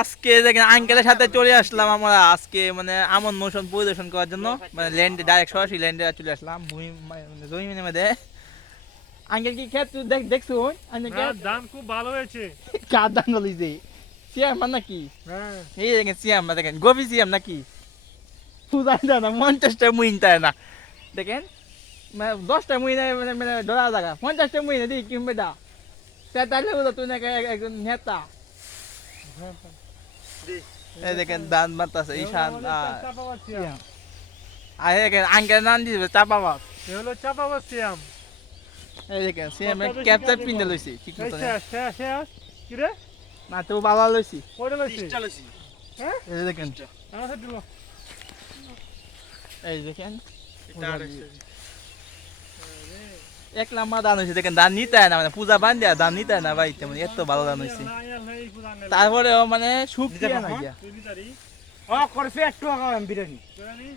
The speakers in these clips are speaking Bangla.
আজকে দেখেন আঙ্কেলের সাথে চলে আসলাম আমরা আজকে মানে আমন মৌসুম পরিদর্শন করার জন্য মানে ল্যান্ডে ডাইরেক্ট সরাসরি ল্যান্ডে চলে আসলাম ভূমি মানে জমিনের মধ্যে। আঙ্কেল কি ক্ষেত দেখছো আঙ্কেল হ্যাঁ, ধান খুব ভালো হয়েছে। কার ধান বলিছে সিয়াম নাকি? হ্যাঁ, এই দেখেন সিয়াম দেখেন গভীর সিয়াম নাকি ফুজাই না 50টা মুইন তাই না দেখেন মানে 10টা মুইন মানে মানে ধরা জায়গা 50টা মুইন দিই কিনবে দা তাহলে বলো তুই নাকি একজন নেতা। এই দেখেন দান মারতাছে ঈশান চাপাবাদ সিয়াম আর এই দেখেন আঙ্কেল নাম দিবে চাপাবাদ। এ হলো চাপাবাদ সিয়াম। এই দেখেন সিয়ামে ক্যাপচার পিনতে লইছি ঠিক এই মতো শেষ শেষ শেষ কি রে? না তো বাবা লইছি। কয়টা লইছিস? হ্যাঁ, এই দেখেন আমার সাথে দিলো। এই দেখেন এক নাম্বার দান হয়েছে দেখেন দান নিতে হয় না মানে পূজা বান দেয়া দান নিতে হয় না ভাই তেমন এত ভালো দান হয়েছে। তারপরে মানে সুখ দিয়ে না গিয়া তুই নিতারি? করছে একটু আগাম বিরিয়ানি বিরিয়ানি?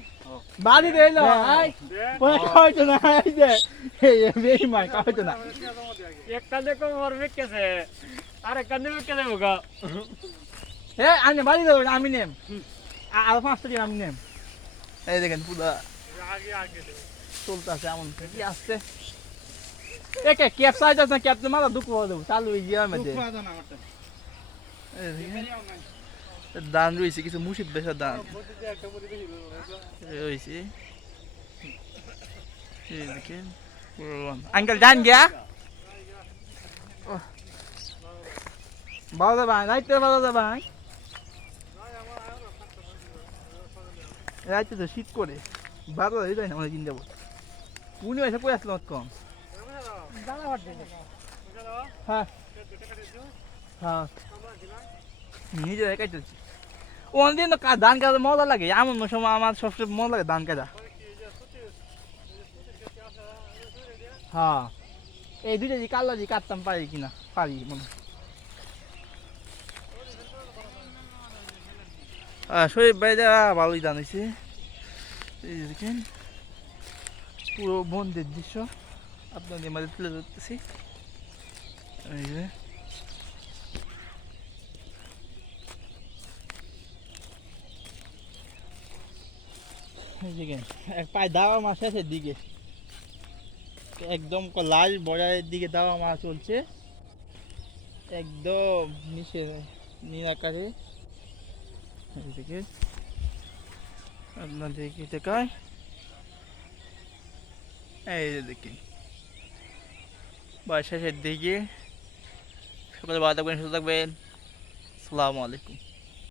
বাড়ি দিল আই পরে খাওয়াইতো না এই যে এই বেশি মার খাওয়াইতো না। এক কান্দে কম ওর বেকেছে আর এক কান্দে বেকেছে ওগা। এ আমি বাড়ি দেবো আমি নেম আর 5টা দিন আমি নেম। এই দেখেন পুরা আগে আগে দে। চলতেছে এমন কি আসছে একে ক্যাপ সাইজ আছে ক্যাপ তো মাথা দুঃখ দেবো চালু গিয়ে মধ্যে দান রয়েছে কিছু মুর্শিদ বেশার দান রয়েছে দেখেন আঙ্কেল জান গিয়া ভালো যাবাই রাইতে ভালো যাবাই রাইতে তো শীত করে ভালো যাই না আমরা কিন যাবো পুনি এসে কই আসলাম কম হ্যাঁ হ্যাঁ নিজে একাই চলছি অনেকদিন তো ধান কাটা মজা লাগে এমন সময় আমার সবচেয়ে মজা লাগে ধান কাটা। হ্যাঁ এই দুইটা যে কাল্লা যে কাটতাম পারি কিনা পারি মনে শরীর বাইরে ভালোই ধান হয়েছে। এই যে দেখেন পুরো বন্ধের দৃশ্য আপনাদের মাঝে তুলে ধরতেছি। এই যে এক পায়ে দাওয়া মাছ শেষের দিকে একদম লাল বর্ডারের দিকে দাওয়া মাছ চলছে একদম নিচে নীলাকারে এদিকে আপনাদের কি দেখায় এই যে দেখি বা শেষের দিকে সকালে ভালো থাকবেন সুস্থ থাকবেন আসসালামু আলাইকুম।